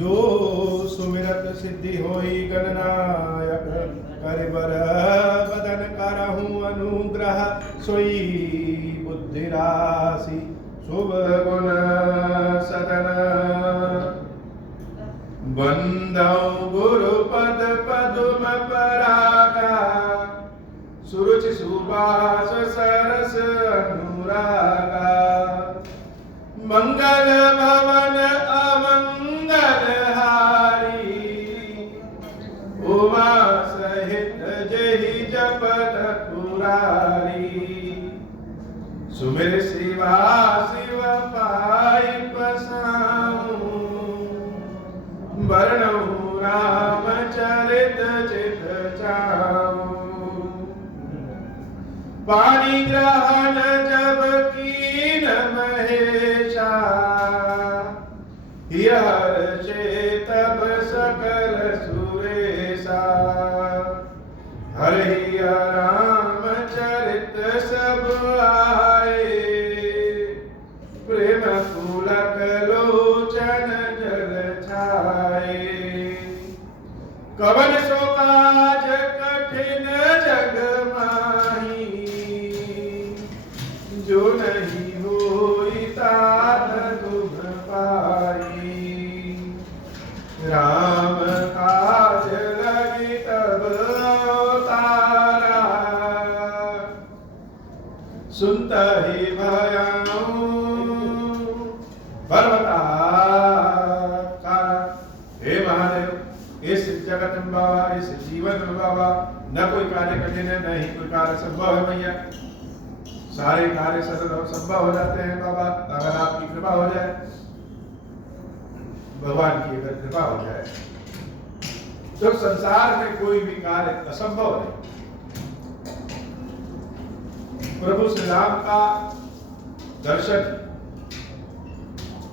जो सुमिरत सिद्धि होई गणनायक करिबर बदन करहूँ अनुग्रह सोई बुद्धि राशि शुभ गुण सदन बंदौ गुरुपद पदुम परागा सुरुचि सुबास सरस अनुरागा मंगल भवन अमंगल हारी उमा सहित जहि जपत पुरारी सुमिर शिवा शिव पाई पसाऊं वर्णौ राम चरित चित चाऊं पाणी ग्रहण जब कीन महेशा हर्षे तब सकल सुरेशा हरि राम चरित सब आए प्रेम पुलक लोचन जल छाए कवन सो काज कठिन जग माही जो नहीं होई तात तुम पाई राम काज लगी तब अवतारा सुनता ही भयाऊं पर्वता हे महादेव इस जगत में बाबा इस जीवन में बाबा न कोई कार्य कठिन है न ही कोई कार्य संभव है भैया सारे कार्य सरल और संभव हो जाते हैं बाबा अगर आपकी कृपा हो जाए भगवान की अगर कृपा हो जाए तो संसार में कोई भी कार्य असंभव नहीं प्रभु श्री राम का दर्शन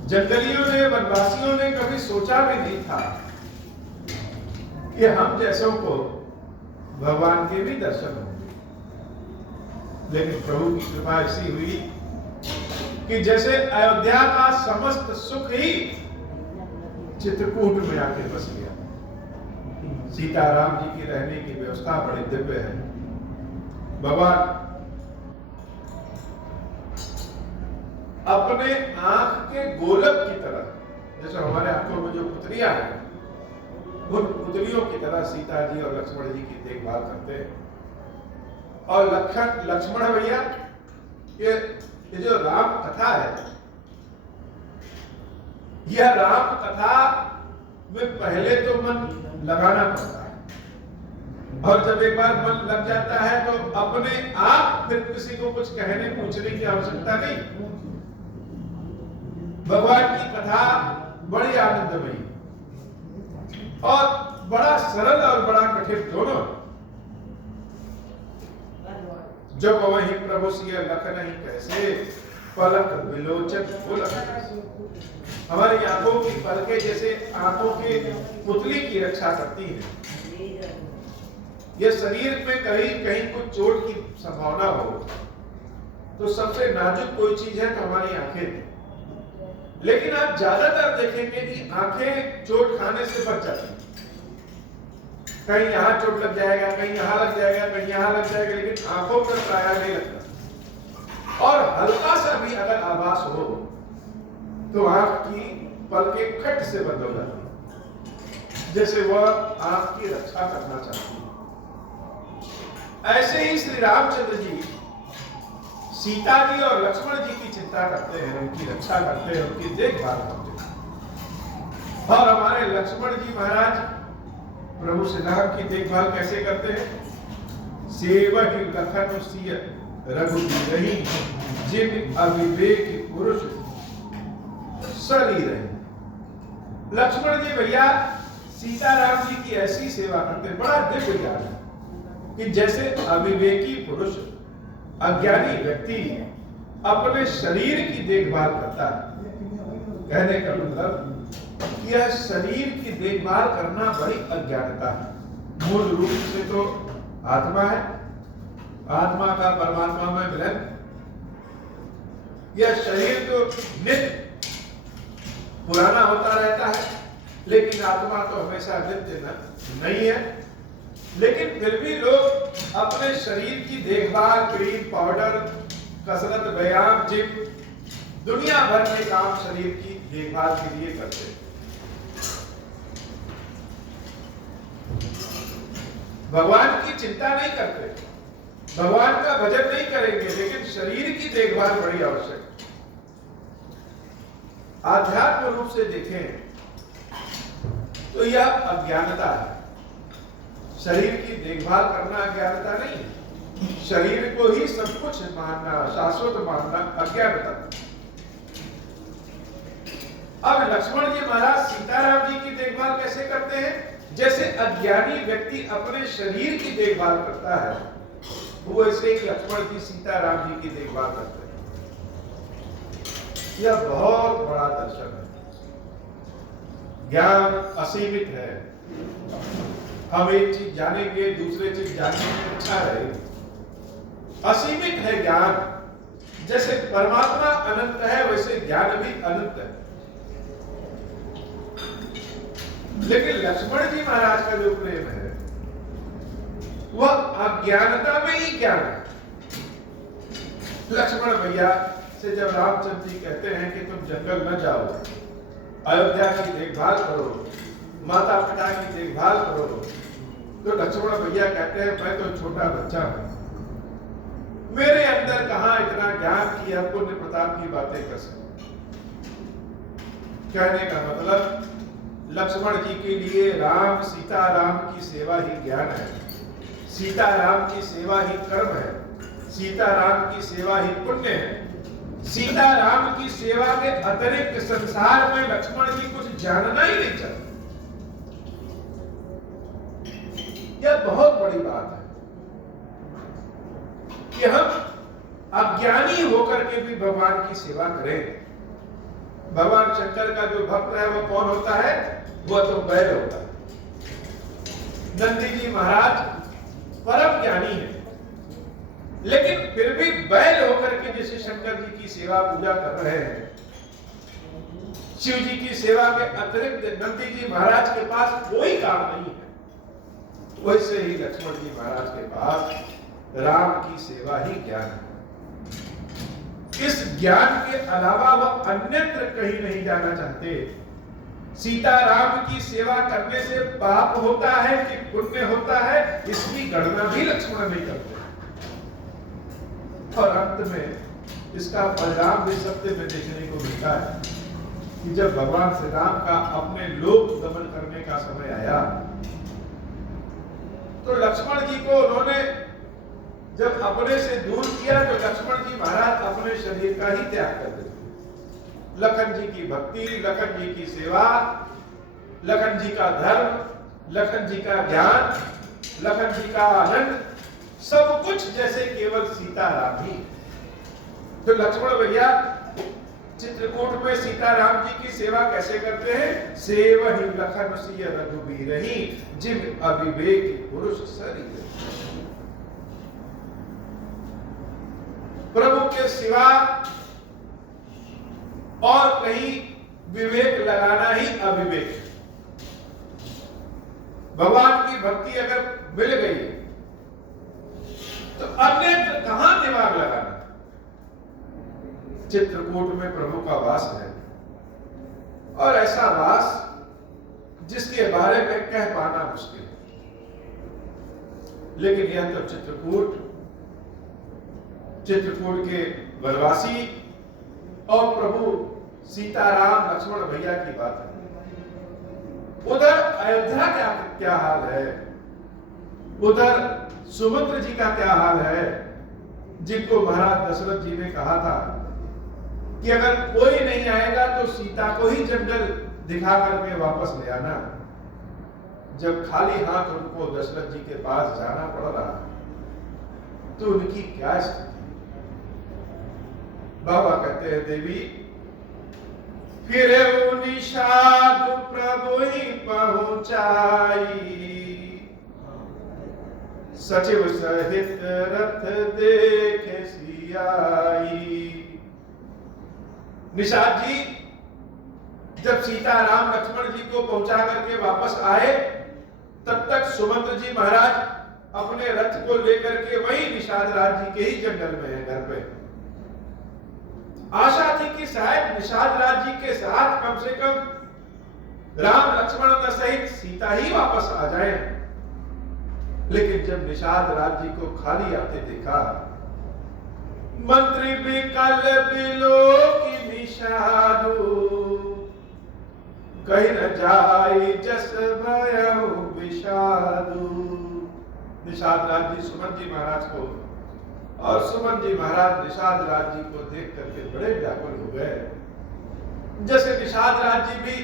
जंगलियों ने वनवासियों ने कभी सोचा भी नहीं था कि हम जैसों को भगवान के भी दर्शन होंगे लेकिन प्रभु की कृपा ऐसी हुई कि जैसे अयोध्या का समस्त सुख ही चित्रकूट में आके बस गया सीताराम जी की रहने की व्यवस्था बड़ी दिव्य है भगवान अपने आंख के गोलक की तरह जैसे हमारे आंखों में जो पुतलियां हैं उन पुतलियों की तरह सीता जी और लक्ष्मण जी की देखभाल करते हैं और लक्ष्मण भैया ये जो राम कथा है यह राम कथा में पहले तो मन लगाना पड़ता है और जब एक बार मन लग जाता है तो अपने आप फिर किसी को कुछ कहने पूछने की आवश्यकता नहीं भगवान की कथा बड़ी आनंदमयी और बड़ा सरल और बड़ा कठिन दोनों जब वही प्रभु सिय लख नहीं कैसे पलक विलोचन पुलक हमारी आंखों की पलकें जैसे आंखों के पुतली की रक्षा करती है ये शरीर में कहीं कहीं कुछ चोट की संभावना हो तो सबसे नाजुक कोई चीज है तो हमारी आंखें लेकिन आप ज्यादातर देखेंगे कि आंखें चोट खाने से बच जाती कहीं यहां चोट लग जाएगा कहीं यहां लग जाएगा कहीं यहां लग जाएगा लेकिन आंखों पर प्राय नहीं लगता और हल्का सा भी अगर आभास हो तो आंख की पलकें खट से बंद हो जाती जैसे वह आंख की रक्षा करना चाहती है ऐसे ही श्री रामचंद्र जी सीता जी और लक्ष्मण जी की चिंता करते हैं उनकी रक्षा करते हैं उनकी देखभाल करते हैं और हमारे लक्ष्मण जी महाराज प्रभु श्री राम की देखभाल कैसे करते हैं सेवक लखन सिय रघुबीरहि जिन अविवेक पुरुष सरी रहे लक्ष्मण जी भैया सीताराम जी की ऐसी सेवा करते बड़ा दिव्य ज्ञान है कि जैसे अविवेकी पुरुष अज्ञानी व्यक्ति अपने शरीर की देखभाल करता है कहने का मतलब यह शरीर की देखभाल करना बड़ी अज्ञानता है मूल रूप से तो आत्मा है आत्मा का परमात्मा में मिलन यह शरीर तो नित्य पुराना होता रहता है लेकिन आत्मा तो हमेशा नित्य नहीं है। लेकिन फिर भी लोग अपने शरीर की देखभाल, क्रीम, पाउडर, कसरत, व्यायाम, जिम, दुनिया भर के काम शरीर की देखभाल के लिए करते हैं। भगवान की चिंता नहीं करते, भगवान का भजन नहीं करेंगे, लेकिन शरीर की देखभाल बड़ी आवश्यक है। आध्यात्म रूप से देखें तो यह अज्ञानता है। शरीर की देखभाल करना अज्ञानता नहीं, शरीर को ही सब कुछ मानना, शाश्वत मानना अज्ञानता। अब लक्ष्मण जी महाराज सीताराम जी की देखभाल कैसे करते हैं? जैसे अज्ञानी व्यक्ति अपने शरीर की देखभाल करता है, वो ऐसे ही लक्ष्मण जी सीताराम जी की देखभाल करते हैं। यह बहुत बड़ा दर्शन है। ज्ञान असीमित है। हम एक चीज जानेंगे, दूसरे चीज जानने में अच्छा रहेगी। असीमित है ज्ञान। जैसे परमात्मा अनंत है, वैसे ज्ञान भी अनंत है। लेकिन लक्ष्मण जी महाराज का जो प्रेम है वह अज्ञानता में ही ज्ञान है। लक्ष्मण भैया से जब रामचंद्र जी कहते हैं कि तुम जंगल न जाओ, अयोध्या की देखभाल करो, माता पिता की देखभाल करो, तो लक्ष्मण भैया कहते हैं मैं तो छोटा बच्चा हूं, मेरे अंदर कहां इतना ज्ञान की अब पुण्य प्रताप की बातें कर सकते। कहने का मतलब लक्ष्मण जी के लिए राम, सीताराम की सेवा ही ज्ञान है, सीताराम की सेवा ही कर्म है, सीताराम की सेवा ही पुण्य है। सीताराम की सेवा के अतिरिक्त संसार में लक्ष्मण जी कुछ जानना ही नहीं चाहते। यह बहुत बड़ी बात है कि हम अज्ञानी होकर के भी भगवान की सेवा करें। भगवान शंकर का जो भक्त है वह कौन होता है? वह तो बैल होता है। नंदी जी महाराज परम ज्ञानी है, लेकिन फिर भी बैल होकर के जैसे शंकर जी की सेवा पूजा कर रहे हैं, शिव जी की सेवा के अतिरिक्त नंदी जी महाराज के पास कोई काम नहीं है, वैसे ही लक्ष्मण जी महाराज के पास राम की सेवा ही ज्ञान है। इस ज्ञान के अलावा वह अन्यत्र कहीं नहीं जाना चाहते। सीताराम की सेवा करने से पाप होता है कि पुण्य होता है, इसकी गणना भी लक्ष्मण नहीं करते। और अंत में इसका परिणाम भी सत्य में देखने को मिलता है कि जब भगवान श्री राम का अपने लोक गमन करने का समय आया, तो लक्ष्मण जी को उन्होंने जब अपने से दूर किया, तो लक्ष्मण जी महाराज अपने शरीर का ही त्याग कर देते। लखन जी की भक्ति, लखन जी की सेवा, लखन जी का धर्म, लखन जी का ज्ञान, लखन जी का आनंद, सब कुछ जैसे केवल सीताराम ही। तो लक्ष्मण भैया चित्रकूट में सीताराम जी की सेवा कैसे करते हैं? सेवहि लखन सिय रघुबीरहि, जिम अविवेक पुरुष शरीर। प्रभु के सिवा और कहीं विवेक लगाना ही अविवेक है। भगवान की भक्ति अगर मिल गई तो अन्यत्र कहां दिमाग लगाना? चित्रकूट में प्रभु का वास है, और ऐसा वास जिसके बारे में कह पाना मुश्किल है। लेकिन यह तो चित्रकूट के वनवासी और प्रभु सीताराम लक्ष्मण भैया की बात है। उधर अयोध्या का क्या हाल है, उधर सुमित्र जी का क्या हाल है, जिनको महाराज दशरथ जी ने कहा था कि अगर कोई नहीं आएगा तो सीता को ही जंगल दिखा करके वापस ले आना। जब खाली हाथ उनको दशरथ जी के पास जाना पड़ रहा तो उनकी क्या स्थिति? बाबा कहते हैं, देवी फिर निषाद प्रभु ही पहुंचाई, सचिव सहित रथ देखे सियाई। निषाद जी जब सीता राम लक्ष्मण जी को पहुंचा करके वापस आए, तब तक सुमंत्र जी महाराज अपने रथ को लेकर के वही निषाद राज जी के ही जंगल में है, घर पे। आशा थी कि शायद निषाद राज जी के साथ कम से कम राम लक्ष्मण सहित सीता ही वापस आ जाए। लेकिन जब निषाद राज जी को खाली आते देखा, मंत्री बिकल बिलो की निषादु, कहीं न जाई जस भयउ विषादु। निषाद राज जी सुमन जी महाराज को, और सुमन जी महाराज निषाद राज जी को देख करके बड़े व्याकुल हो गए। जैसे निषाद राज जी भी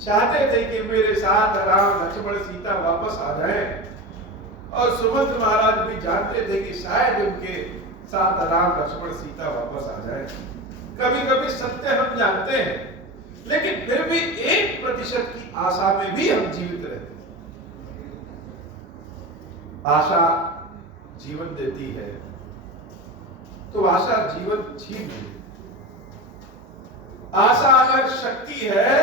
चाहते थे कि मेरे साथ राम लक्ष्मण सीता वापस आ जाएं, और सुमंत महाराज भी जानते थे कि शायद उनके साथ राम लक्ष्मण सीता वापस आ जाएं। कभी कभी सत्य हम जानते हैं, लेकिन फिर भी 1% की आशा में भी हम जीवित रहते हैं। आशा जीवन देती है, तो आशा जीवन छीन ले। आशा अगर शक्ति है,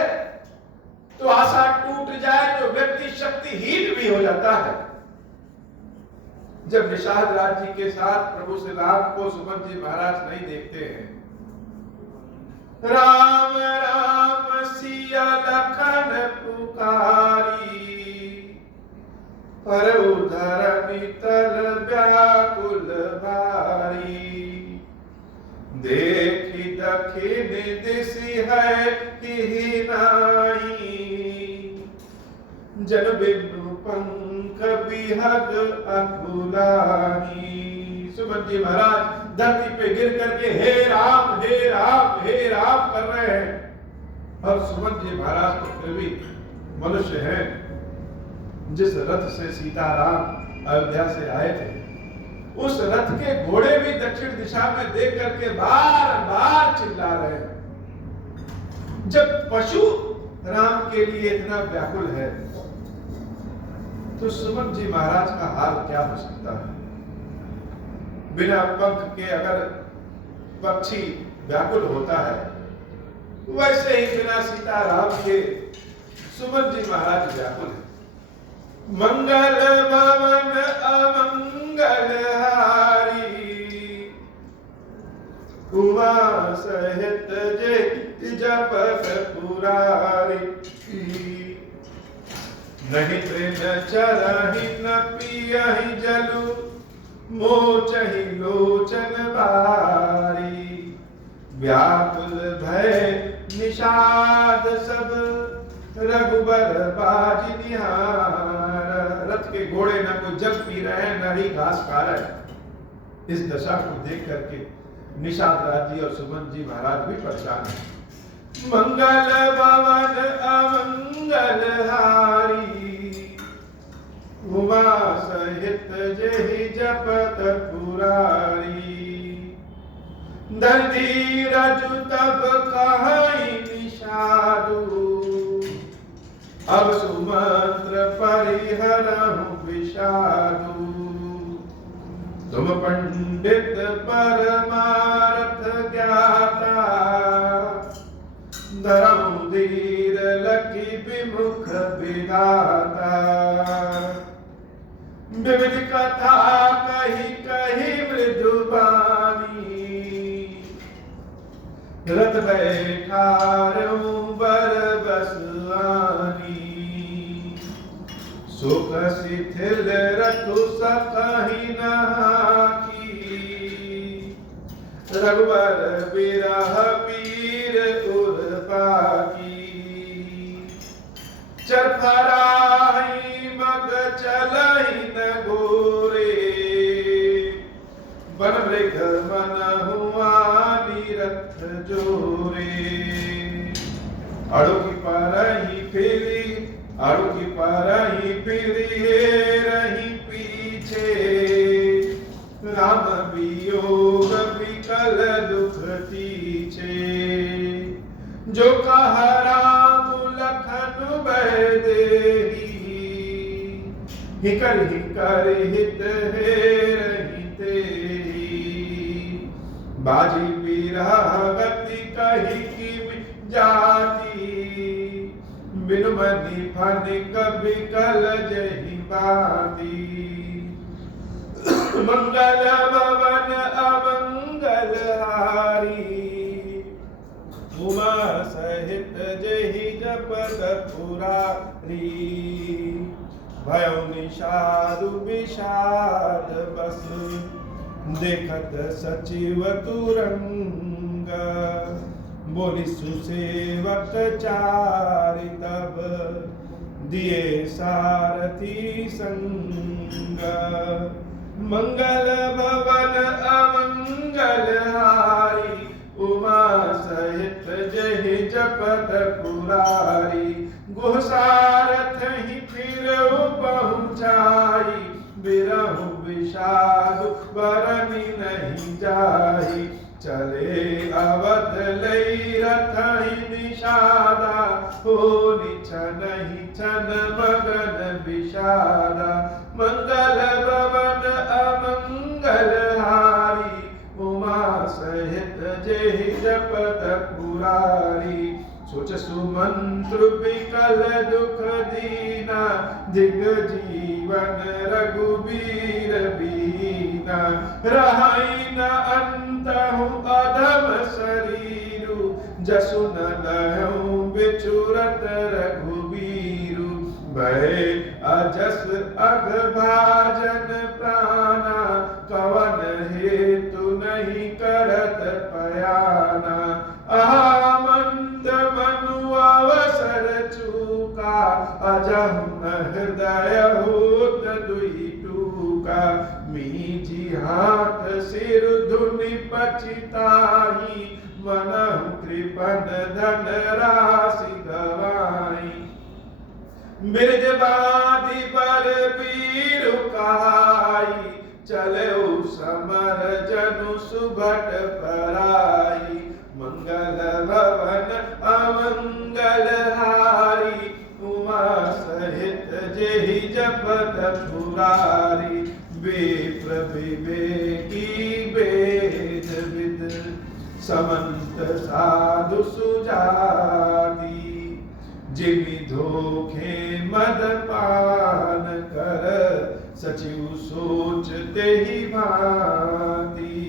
तो आशा टूट जाए तो व्यक्ति शक्तिहीन भी हो जाता है। जब निषाद राज जी के साथ प्रभु श्री राम को सुमन जी महाराज नहीं देखते हैं, राम राम सिया लखन पुकारी, पर उधर नितल व्याकुल भारी। देखी दखिन दिशि है कि नाई, जन बिनु पंख बिहग अकुलानी। सुमन जी महाराज धरती पे गिर करके हे राम हे राम हे राम कर रहे हैं, और सुमन जी महाराज तो फिर भी मनुष्य हैं। जिस रथ से सीताराम अयोध्या से आए थे, उस रथ के घोड़े भी दक्षिण दिशा में देख करके बार बार चिल्ला रहे हैं। जब पशु राम के लिए इतना व्याकुल है, तो सुमन जी महाराज का हाल क्या हो सकता है। बिना पंख के अगर पक्षी व्याकुल होता है, वैसे ही बिना सीताराम के सुमन जी महाराज व्याकुल है। मंगल भवन अमंगल हारी, उमा सहित जे जपत पुरारी। नहीं तृण चरहि न पियहि जलु, मोचहि लोचन बारी। व्याकुल भय निषाद सब, रघुबर बाज निहार। रथ के घोड़े न कोई जल पी रहे हैं, न ही घास खा रहे हैं। इस दशा को देख करके निषाद राज जी और सुमन जी महाराज भी परेशान हैं। मंगल भवन अमंगल हारी, उमा सहित जेहि जपत पुरारी। दर्दी रजु तब कहि निषादु, अब सुमंत्र परिहरहु विषादु। तुम पंडित परमार्थ ज्ञाता, धरम धीर लखी विमुख विधाता। विविध कथा कही कही मृदुबानी, रथ बैठारऊ बर बसवानी। सुख शिथिल रघु सकहि नाकी, रघुबर बिरह पीर उर्पाकी। चरफराहि मग चलहि न गोरे, बन मृग मन हुआ निरथ जोरे। अड़ुकी परहि फिरी, अड़ुकी परहि फिरी रही पीछे। राम वियोग विकल दुख तीछे, जो कह राम लखन बह देही। हिकर हिकर हित हे रही तेरी, बाजी बिरह गति कही की जाती। बिनु मनि फनि कभी कल जही बाती। मंगल भवन अमंगल हारी, उमा सहित जहि जपत पुरारी। भयो निषाद विषाद बस, देखत सचिव तुरंग। बोली सुसेवक चारि तब, दिए सारथी संग। मंगल भवन अमंगल हारी, उमा सहित जहि जपत पुरारी। गुह सारथ ही फिर पहुँचाई, बिरहु विषाद बरनि नहीं जाई। चले अवध लई रथहि निषादा, होली छनहि छन मगन विषादा। मंगल भवन अमंगल हारी, उमा सहित जहि जपत पुरारी। सोच सुमंत्र विकल दुख दीना, दिग जीवन रघुबीर बीना। रहाई न अंतहु अधम शरीरु, जसु न लहु बिचुरत रघुबीरु। भय अजस अघभाजन प्राणा, कवन हेतु नहीं करत पयाना। आमंद मनु अवसर चूका, अजहु न हृदय होत दुई टूका। मीजी हाथ सिर धुनि पछिताई, मनहु कृपन धन राशि गवाई। बिरजबाधि बलबीरु कहाई, चलऊ समर जनु सुभट पराई। मंगल भवन अमंगल हारी, उमा सहित जहि जपत पुरारी। विप्र विवेकी वेद विद, समंत साधु सुजाति। जिमि धोखे मदपान कर, सचिव सोचते ही भांति।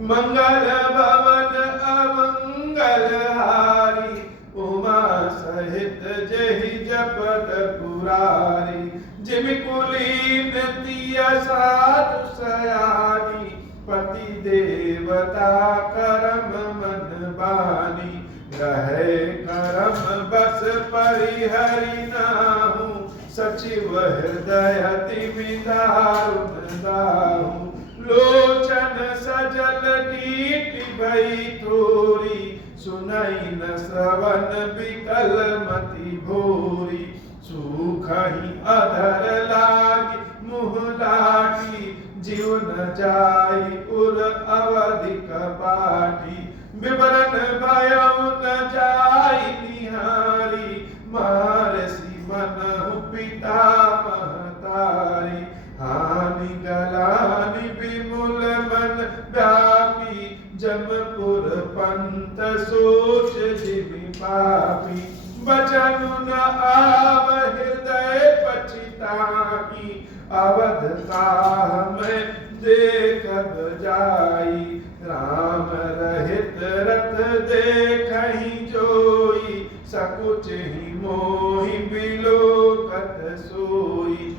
मंगल भवन अमंगल हारी, उमा सहित जहि जपत पुरारी। जिमि कुलीन तिय साधु सयानी, पति देवता करम मन बानी। रहे करम बस परिहरि नाहु, सचिव हृदय तिमि दारुण दाहु। लोचन सजल कीट भई थोरी, सुनई न श्रवण विकल मति भोरी। सूखहि अधर लागी मुँह लागी, जीव न जाई उर अवधि कपाटी। विवरण भयउ न जाई निहारी, मारसी मनहु पिता महतारी। हानि गलानि विमुल मन व्यापी, जमपुर पंत सोच जिमि पापी। वचन न आव हृदय पछिताई, अवध काह में देखब जाई। राम रहित रथ देखहि जोई, सकुच ही मोहि बिलोकत सोई।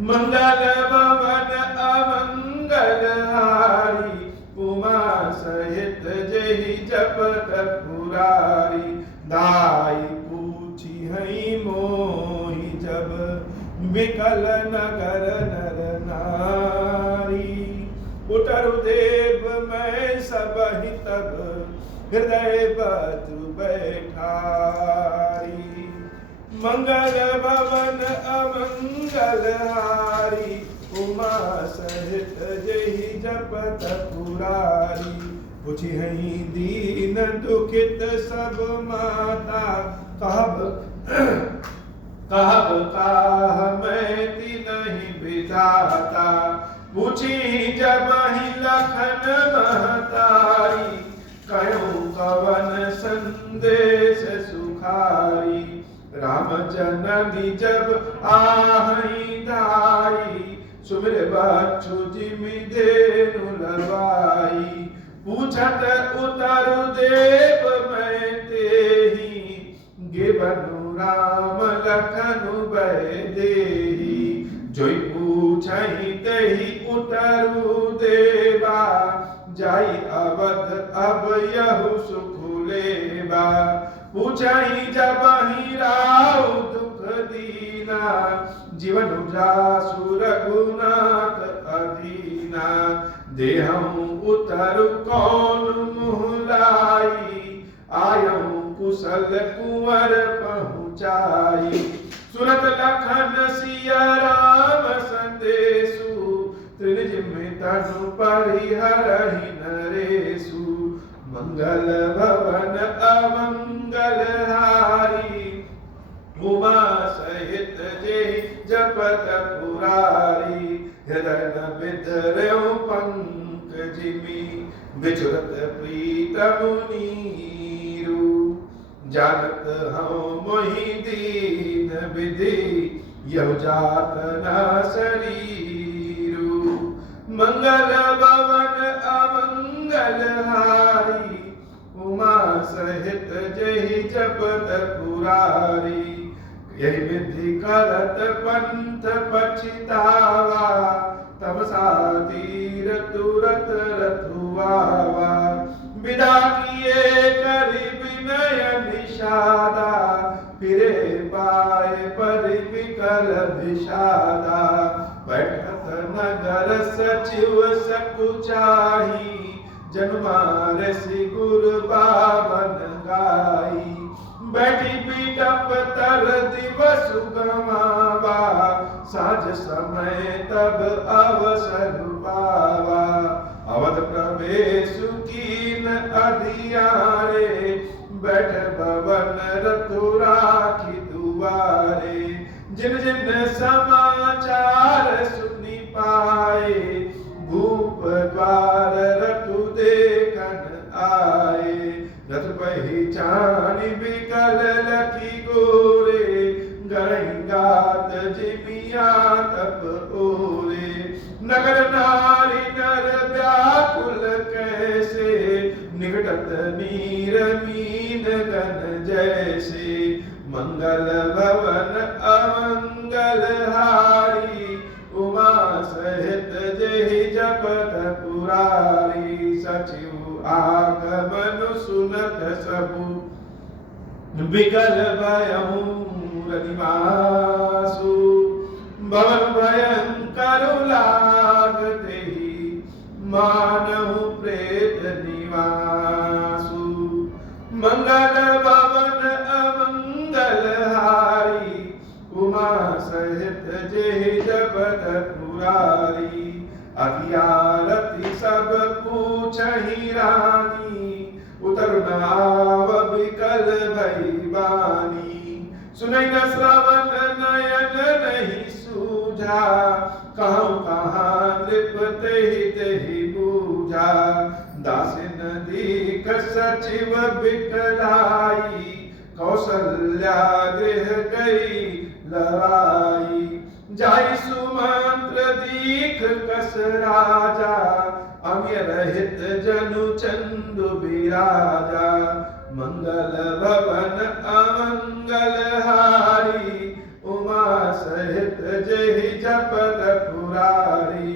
मंगल भवन अमंगल हारी, उमा सहित जहि जपत पुरारी। दाई पूछी हई मोहि जब, विकल नगर नर नारी। उतरु देव मैं सबहि तब, हृदय बधु बैठारी। मंगल भवन अमंगल हारी, उमा सहित जहि जपत पुरारी। पूछी हई दीन दुखित सब माता, कहब काह मैं तिनहि विधाता। पूछी जब ही लखन महतारी, कहूँ कवन संदेश सुखारी। राम जननी जब आहई दाई, सुमिर बच्चु जिमि देनु लवाई। पूछत उतरु देव मैं तेहि, गे बनु राम लखनु भय देहि। जोई पूछहि तेहि उतरु देवा, जाई अवध अब यहु सुख लेबा। पूछहि जबहि राउ दुख दीना, जीवन जासु रघुनाथ अधीना। देहु उतरु कौन मुँह लाई, आयहु कुशल कुंवर पहुँचाई। सुरत लखन सिया राम संदेशु, त्रिनिज तनु परिहरहि नरेशु। मंगल भवन अमंगल हारी, उमा सहित जेहि जपत पुरारी। हृदय न बिधरउ पंकजिमि, बिचुरत प्रीतम नीरू। जानत हूँ मोहि दीन विधि, यहु जात न शरीरू। मंगल भवन अमंगल हारी, उमा सहित जेहि जपत पुरारी। यही विधि करत पंथ पछितावा, तमसा तीर तुरत रथुआवा। विदा किए करि विनय निषादा, फिरे पाए परि विकल विषादा। बैठत नगर सचिव सकुचाही, जन्मार सि गुरु बाबन गाई। बैठी पीटप तर दिवस गमावा, साँझ समय तब अवसर पावा। अवध प्रवेश कीन अधियारे, बैठ भवन रतु राखी दुआरे। जिन जिन समाचार सुनि पाए, भूप द्वार रतु देखन आए। रथ पहिचानि विकल लखी गोरे, गरहिंगात जिमिया तप ओरे। नगर नारी नर व्याकुल कैसे, निकटत नीर मीन गन जैसे। मंगल भवन अमंगल हारी, उमा सहित जेहि जपत पुरारी। सचिव आगमन सुनत सबु, विकल भयहु रनिवासु। भवन भयंकर लागते, मानहु प्रेत निवासु। मंगल भवन अमंगल हारी, उमा सहित जेहि जपत पुरारी। अतियारति सब पूछहि रानी, उतर नाव विकल भई बानी। सुनई न श्रवण नयन नहीं सूझा, कहूँ कहाँ नृप तेहि तेहि बूझा। दासिन दीक सचिव बिकलाई, कौशल्या गृह गई लड़ाई। जाई सुमंत्र दीख कस राजा, अम्य रहित जनु चंदु बिराजा। मंगल भवन अमंगल हारी, उमा सहित जेहि जपत पुरारी।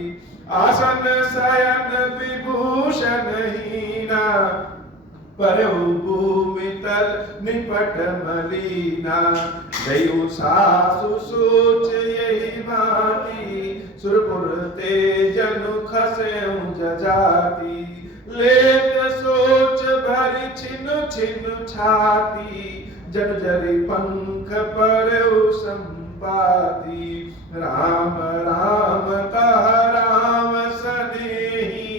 आसन शयन विभूषण हीना, परहु भूमि तल निपट मलीना। दयु सासु सोच यही भांति, सुरपुर ते जनु खसेउ जजाति। लेत सोच भरि छिनु छिनु छाती, जन जरि पंख परउ संपाति। राम राम कह राम सनेही,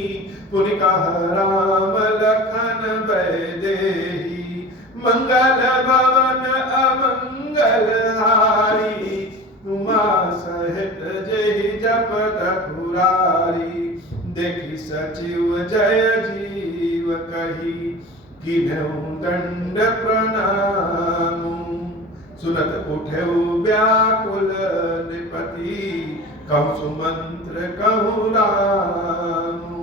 पुनि कह राम लखन भय देहि। मंगल भवन अमंगल हारी, उमा सहित जेहि जपत पुरारी। देखि सचिव जय जीव कही, किन्हु दंड प्रणामु। सुनत उठे व्याकुल नृपति, कहूँ सुमंत्र कहूँ राम।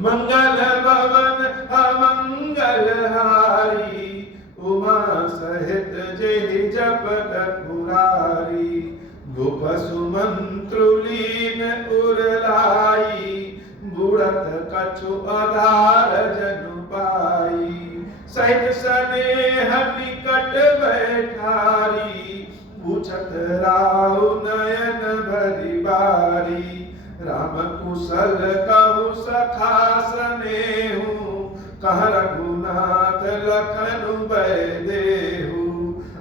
मंगल भवन अमंगल हारी, उमा सहित जेहि जपत पुरारी। गोप सुमंत्रु लीन उरलाई, बुढ़त कछु आधार जनु पाई। सहित स्नेह निकट बैठारी, पूछत राउ नयन भरी बारी। राम कुशल कहु सखा सनेहु, कह रघुनाथ लखन बैदेहु।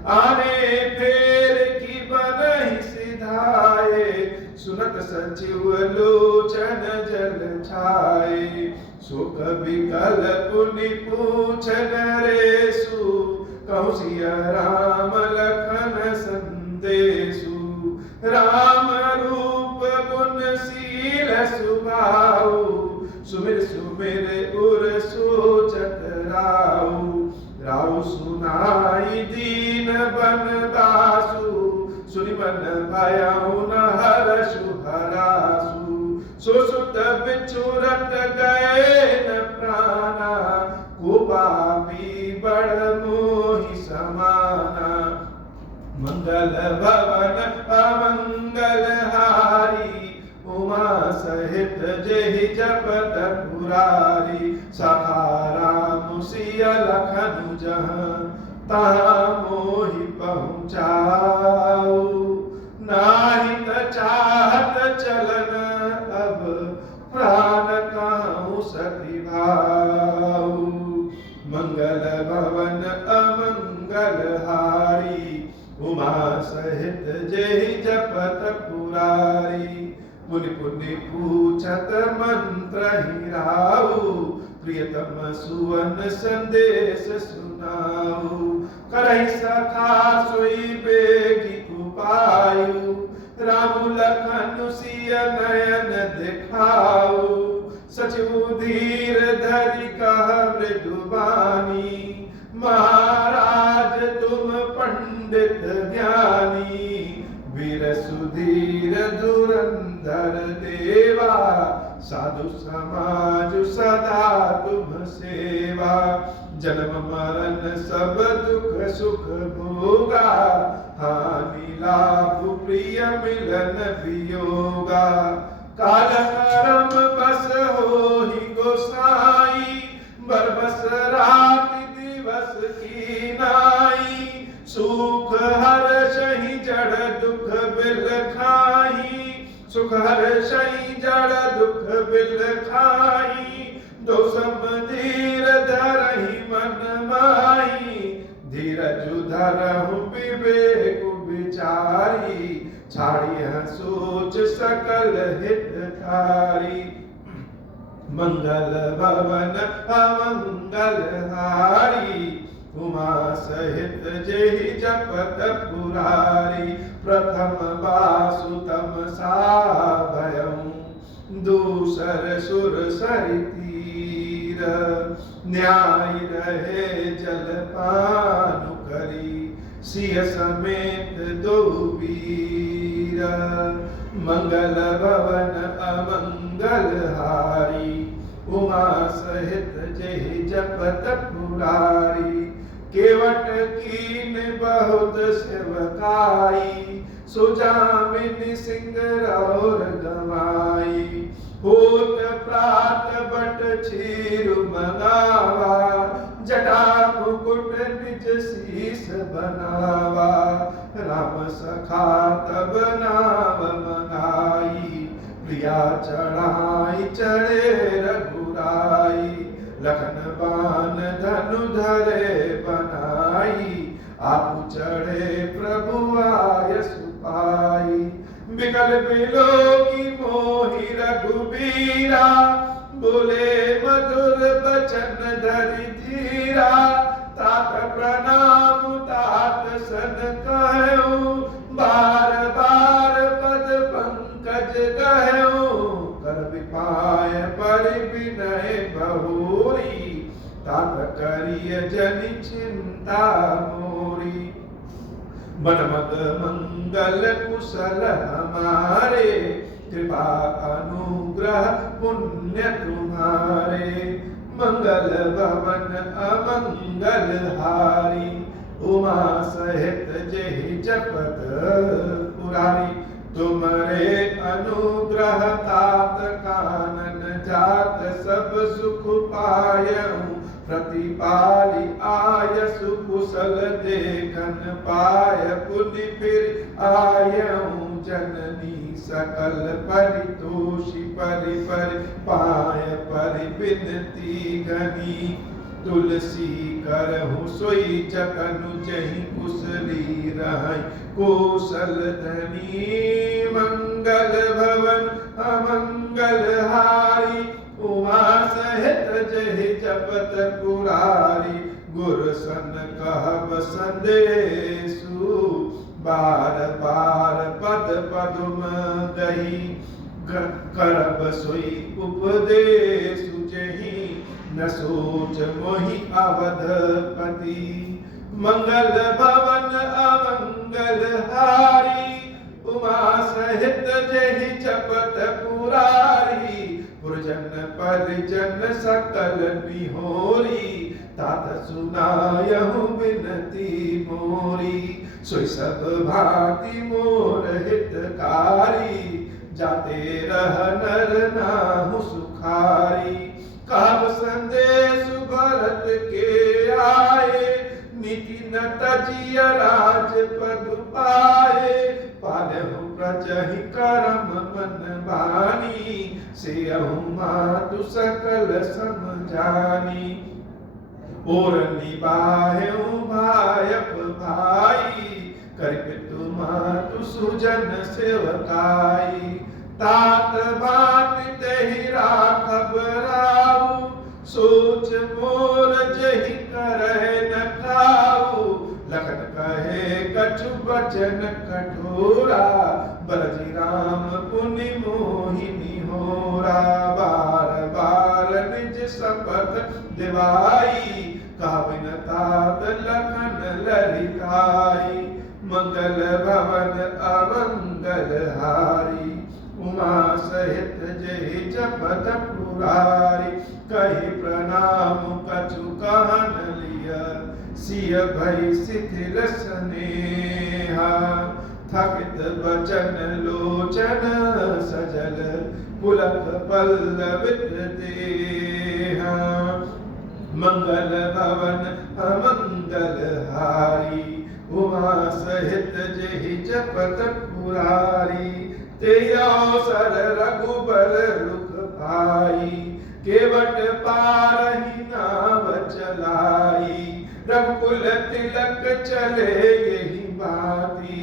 आने फेर की बनहि सिधाए, सुनत सचिव लोचन जल छाए। सुख विकल पुनि पूछ नरेशु, कहु सिया राम लखन संदेशु। राम रूप गुण शील सुभाऊ, सुमिर सुमिर उर सोचत राऊ। राऊ सुनाई दीन बन दासु, सुनि मन भयउ न हरषु हरासु। सो सुत बिछुरत गए न प्राणा, को पापी बड़ मोहि समाना। मंगल भवन अमंगल हारी, उमा सहित जेहि जपत पुरारी। सखा राम सिया लखन जहाँ, तहाँ मोहि पहुँचाऊ। नाहित चाहत चलन अब, प्राण कहूँ सखी भाऊ। मंगल भवन अमंगल हारी, उमा सहित जेहि जपत पुरारी। पुनि पुनि पूछत मंत्र हिराऊ, प्रियतम सुवन संदेश सुनाऊ। करहि सखा सोई बेगी उपायु, राम लखन सिया नयन दिखाऊ। सचिव धीर धरि कह मृदुबानी, महाराज तुम पंडित ज्ञानी। वीर सुधीर धुरंधर देवा, साधु समाज सदा तुम सेवा। जन्म मरण सब दुख सुख भोगा, हानि लाभ प्रिय मिलन वियोगा। काल कर्म बस होहि गोसाई, बरबस राति दिवस की नाई। सुख हर्षहि जड़ दुख बिल खाई, सुख हर्षहि जड़ दुख बिल खाई। दो समधीर धरहि मन माही, धीरज धरहु विवेक विचारी। छाड़िह सोच सकल हितकारी, मंगल भवन अमंगल हारी। उमा सहित जेहि जपत पुरारी। प्रथम बासुतम सा भयउ, दूसर सुर सरि तीर। न्याय रहे जलपानु करी, सिय समेत दो वीर। मंगल भवन अमंगल हारी, उमा सहित जेहि जपत पुरारी। केवट कीन बहुत सेवकाई, सुजामिन सिंह और गवाई। होत प्रात बट क्षीर मंगावा, जटा मुकुट निज शीस बनावा। राम सखा तब नाम मनाई, प्रिया चढ़ाई चढ़े रघुराई। लखन बान धनु धरे बनाई, आपु चढ़े प्रभु आय सुपाई। बिकल बिलो की मोहि रघुबीरा, बोले मधुर बचन धरि धीरा। तात प्रणाम तात सन कहूँ, बार बार पद पंकज कहूँ। कर विपाय पर विनय बहुरी, तात करिय जनि चिंता मोरी। मनमद मंगल कुशल हमारे, कृपा अनुग्रह पुण्य तुम्हारे। मंगल भवन अमंगल हारी, उमा सहित जेहि जपत पुरारी। तुम्हारे अनुग्रह तात कानन जात, सब सुख पायऊं प्रतिपाली आयसु कुशल देखन पाय। पुनि फिर आयऊं जननी सकल परितोषी, परि परि पाय परि बिनती घनी। तुलसी करहु सोई जतनु जहि, कुशली रहै कौशल धनी। मंगल भवन अमंगल हारी, उमा सहित जहि जपत पुरारी। गुर सन कहब संदेशु, बार बार पद पदुम दही। करब सोई उपदेशु जहि, न सोच मोहि अवधपति। मंगल भवन अमंगल हारी, उमा सहित जेहि जपत पुरारी। पुरजन परिजन सकल बिहोरी, तात सुनायहु बिनती मोरी। सोई सब भांति मोर हितकारी, जाते रह नर नाहु सुखारी। कहब संदेश भरत के आए, नीति न तजिय राज पद पाए। पालहु प्रजहि करम मन बानी, सेयहु मातु सकल समझानी। और निबाहेउ भायप भाई, कर पितु मातु सुजन सेवकाई। तात बात तेहि राखब राऊ, सोच मोर जहि करह न खाऊ। लखन कहे कछु बचन कठोरा, बरजी राम पुनि मोहिनी होरा। बार बार निज शपथ दिवाई, काबिन तात लखन लरिकाई। मंगल भवन अमंगल हारी, उमा सहित जेहि जपत पुरारी। कहि प्रणाम कछु कहन लिय, सिय भई शिथिल स्नेहा। थकित बचन लोचन सजल, पुलक पल्लवित देहा। मंगल भवन अमंगल हारी, उमा सहित जेहि जपत पुरारी। ते अवसर रघुबर रुख पाई, केवट पारहि नाव चलाई। रघुकुल तिलक चले यही बाती,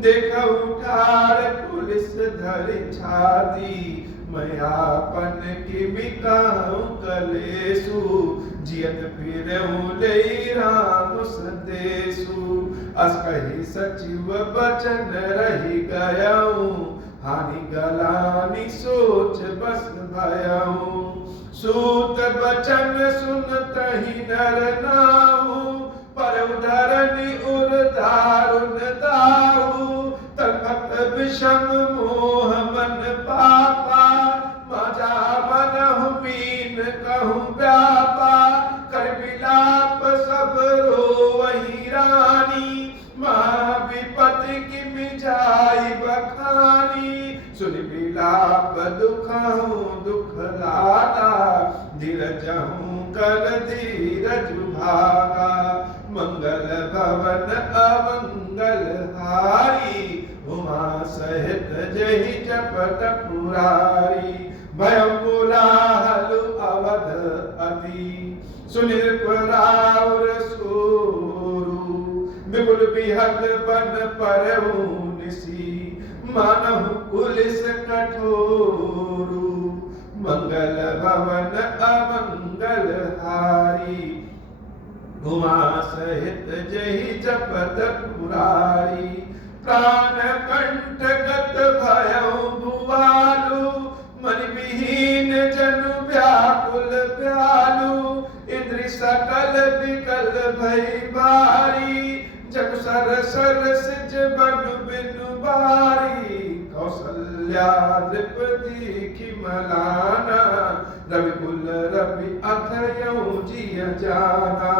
देखहु ठार पुलिस धरि छाती। मैं आपन किमि कहूँ कलेसु, जियत फिरहु लेई राम संदेशु। अस कहि सचिव बचन रहि गयऊँ, हानि गलानी सोच बस भयऊँ। सूत बचन सुनतहि नर नाहु, पर उधरनि उर दारुन दाहु। तलपत विषम मोह मन पापा, माजा मनहु मीन कहूँ व्यापा। कर विलाप सब रोवहि रानी, महाविपति किमि जाई बखानी। सुन विलाप दुखहु दुख लागा, धीरजहु कर धीरज भागा। मंगल भवन अमंगल हारी, उमा सहित जेहि जपत पुरारी। भयं कोलाहल अवध अति, सुनिर राउर सोरू। विपुल बिहद बन परहु निसी, मानहु पुलिस कठोरू। मंगल भवन अमंगल हारी, उमा सहित जेहि जपत पुरारी। प्राण कंठ गत भयउ भुआलु, मन विहीन जनु व्याकुल व्यालु। इंद्रि सकल विकल भई भारी, जग सर सर सिज बन बिनु बारी, कौसल्या द्रौपदी की मलाना, रवि कुल रवि अथयऊ जिय जाना,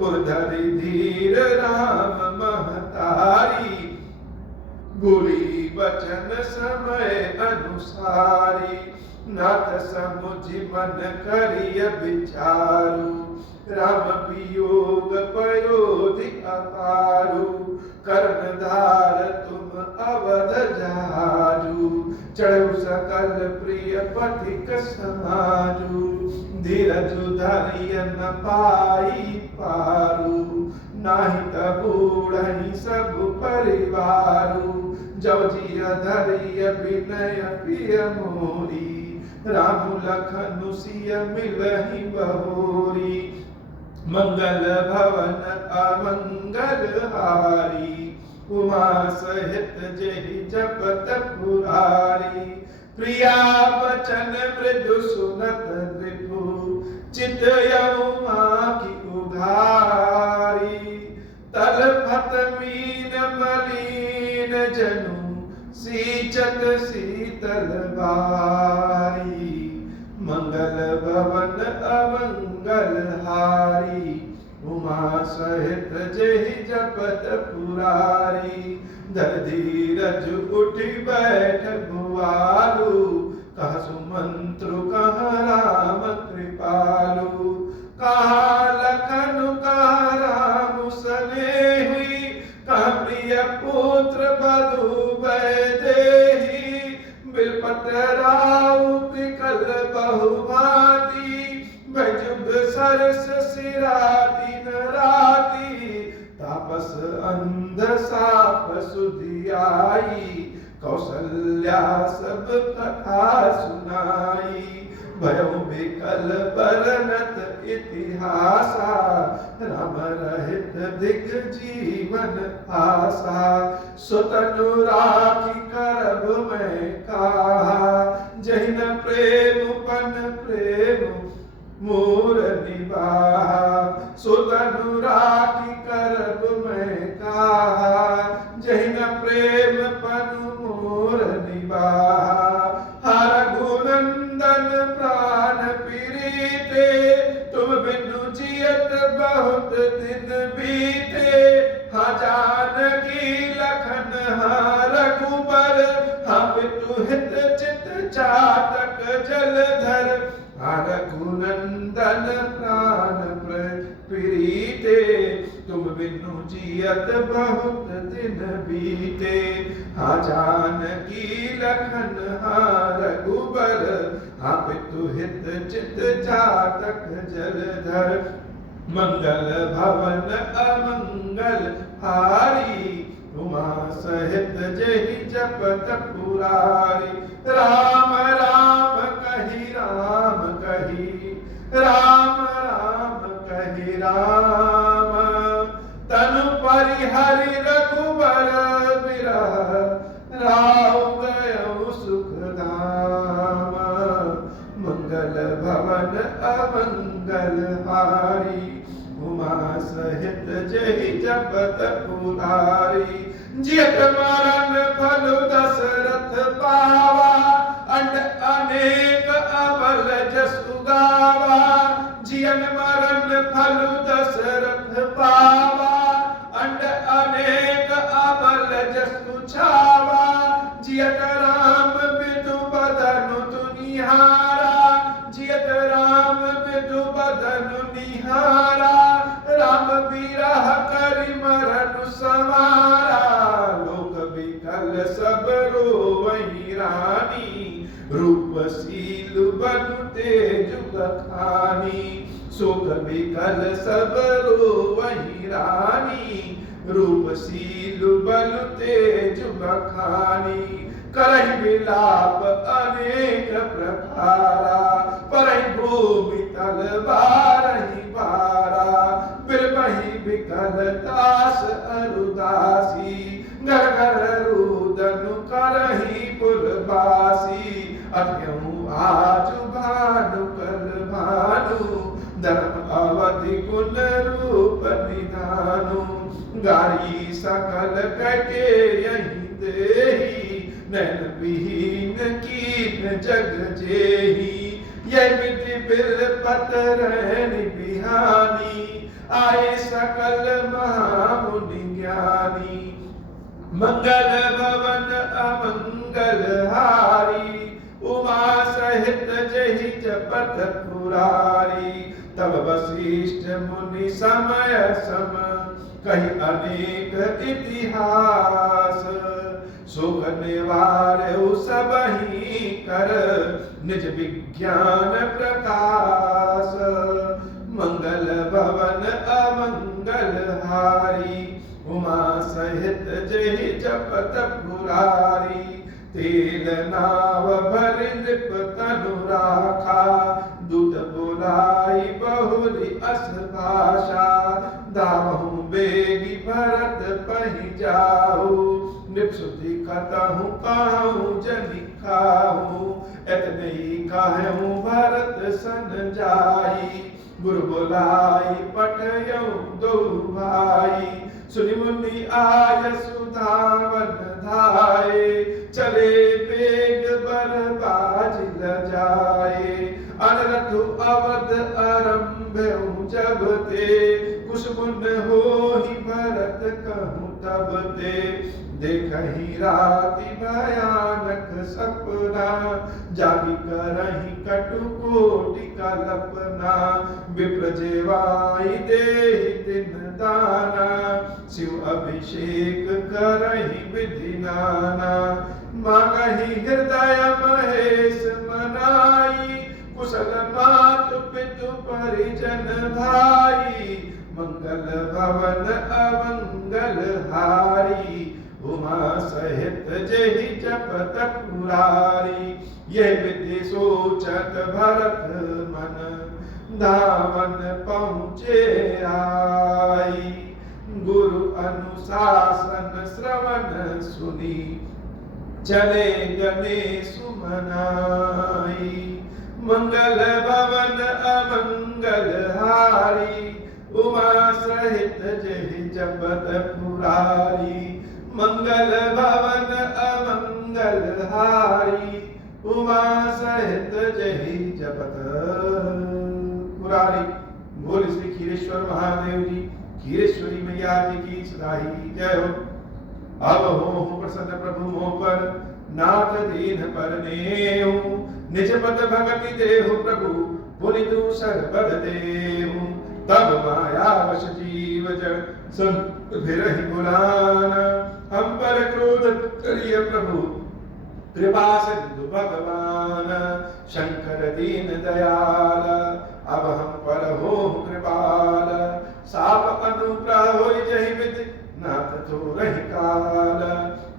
उधरि धीर राम महतारी, बुरी बचन समय अनुसारी, नाथ समुझ मन करिय विचारु, राम वियोग पयोधि अपारु, कर्णधार तुम अवध जाजू, चढ़ु सकल प्रिय पथिक समाजू, धीरजु धरिय न पाई पारू, नाही तबूढ़हि सब परिवारू, जब जिय धरिय विनय पिय मोरी, राम लखन सिय मिलहि बहोरी, मंगल भवन अमंगल हारी, उमा सहित जेहि जपत पुरारी, प्रिया बचन मृदु सुनत रिपु, चित यमुना की उघारी, तलफत मीन मलीन जनु, सींचत शीतल बारी, मंगल भवन अमंगल हारी, उमा सहित जेहि जपत पुरारी, धर धीरज उठि बैठ भुआलु, कह सुमंत्रु कह राम कृपालु, कहा लखन कह राम सनेही, कह प्रिय पुत्र बधु वैदेही, बिलपत राउ विकल बहुभांति, जुग सरस सिरा दिन राति, तापस अंध साप सुधियाई, कौसल्या सब कथा सुनाई, भयउ विकल बरनत इतिहासा, राम रहित दिग जीवन आसा, सुतनु राखी करब मैं कहा, जहिन प्रेम पन प्रेम मोर निबाहा, सुतनु राखी करब मैं कहा, जहिन प्रेम पन मोर निबाहा, हर गुनंदन प्राण पीरीते, तुम बिनु जियत बहुत दिन बीते, हाँ जानकी लखन हाँ रघुबर, हाँ पितु हित चित चातक जलधर, हाँ रघुनंदन प्राण प्रीते, तुम बिनु जियत बहुत दिन बीते, हाँ जानकी लखन हाँ रघुबर, हाँ पितु हित चित चातक जलधर, मंगल भवन अमंगल हारी, उमा सहित जेहि जपत पुरारी, राम राम कहि राम कहि, राम राम कहि राम, तनु परिहरि रघुबर बिरह, राउ गयउ सुख धाम, मंगल भवन अमंगल हारी, उमा सहित जेहि जपत पुरारी, जियत मरण फल दशरथ पावा, अंड अनेक अबल जसु गावा, जियन मरण फल दशरथ पावा, अंड अनेक अबल जसु छावा, जियत राम विदु बदनु तुनिहारा, जियत राम विदु बदनु निहारा, राम विरह करि मरनु समारा, लोक विकल सब रोवहि रानी, रूपशील बनु तेजु बखानी, शोक विकल सब रोवहि रानी, रूपशील बनु तेजु बखानी, करहि विलाप अनेक प्रकारा, परहि भूमि तल बारहि बारा, बिलमहि विकल दास अरुदासी, घर घर रुदनु करहि पुरवासी, अभ्यहु आजु भानु कल भानु, धर्म अवधि गुण रूप निधानु, गारी यही देही, नैन विहीन कीन जग जेही। यह विधि बिलपत रहनि बिहानी, आए सकल महामुनि ज्ञानी। मंगल भवन अमंगल हारी, उमा सहित जहि जपत पुरारी। तब वशिष्ठ मुनि समय सम, कही अनेक इतिहास। सुख निवारउ सबहि कर, निज विज्ञान प्रकाश। मंगल भवन अमंगल हारी, उमा सहित जहि जपत पुरारी। तेल नाव भर नृप तनु राखा, दूत बुलाई बहुरी अस भाषा। दामहु बेगी भरत पहि जाहु, नृपसुति कतहु कहूँ जनि खाहु। एतने कहूँ भरत सन जाई, गुरु बुलाई पठयऊ दो भाई। सुनि मुनि आय सुधावन धाये, चले बेग बर बाज ल जाए। अनरथु अवध आरंभऊ जब ते, कुछ मुन होहि भरत कहूँ तब ते। देखहि राति भयानक सपना, जागी करहि कटु कोटि कल्पना। विप्र जेवाई देहि दिन दाना, शिव अभिषेक करहि विधि नाना। मांगहि हृदय महेश मनाई, कुशल मातु पितु परिजन भाई। मंगल भवन अमंगल हारी, उमा सहित जहि जपत पुरारी। यह विधि सोचत भरत मन, धामन पहुँचे आई। गुरु अनुशासन श्रवण सुनी, चले गने सुमनाई। मंगल भवन अमंगल हारी, उमा सहित जहि जपत पुरारी। मंगल भवन अमंगल हारी, उमा सहित जहि जपत पुरारी। बोल श्री खीरेश्वर महादेव जी, खीरेश्वरी मैया जी की सदा ही जय हो। अब हो प्रसन्न प्रभु मोह पर, नाथ दीन पर नेहु। निज पद भगति देहु प्रभु, पुनि दूसर पद देहु। तब माया वश जीव जड़, संत फिरहि बुलाना। हम पर क्रोध करिय प्रभु, कृपा सिंधु भगवान। शंकर दीन दयाल, अब हम पर हो कृपाल। साप अनुग्रह होई जहि विधि, नाथ थोरहि काल।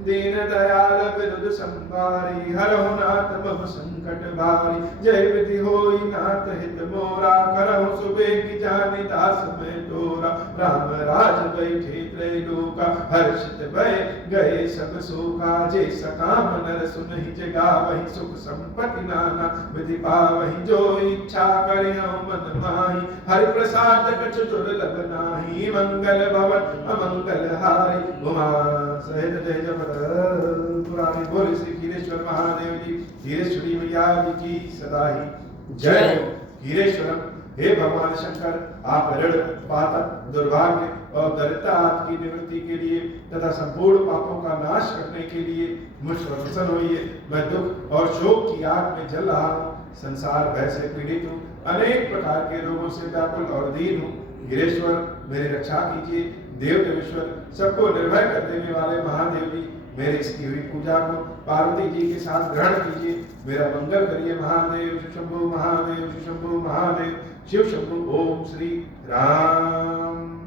दीन दयाल बिरुद संभारी, हरहु नाथ बहु संकट भारी। जय विधि होई नाथ हित मोरा, करहु सुबेगी जानि दास मैं तोरा। राम राज बैठे त्रैलोका, हर्षित भय गए सब शोका। जे सकाम नर सुनहि जगावहि, सुख संपत्ति नाना विधि पावहि। जो इच्छा करे मन माहि, हरि प्रसाद कछु दुर्लभ नाही। मंगल भवन अमंगल हारी, उमा सहित जय जपत पुरारी। बोले श्री खीरेश्वर महादेव जी, खीरेश्वरी मैया जी की सदा ही जय हो। खीरेश्वरम, हे भगवान शंकर, आप ऋण पातक दुर्भाग्य और दरिद्रता की निवृत्ति के लिए तथा संपूर्ण पापों का नाश करने के लिए मुझ पर प्रसन्न होइए। मैं दुख और शोक की आग में जल रहा हूँ, संसार भय से पीड़ित हूँ, अनेक प्रकार के रोगों से व्याकुल और दीन हूँ। हीरेश्वर, मेरी रक्षा कीजिए। देव देवेश्वर, सबको निर्भय कर देने वाले महादेव जी, मेरी इसकी हुई पूजा को पार्वती जी के साथ ग्रहण कीजिए। मेरा मंगल करिए महादेव। शिव शंभु महादेव, शिव शंभु महादेव, शिव शंभु। ओम श्री राम।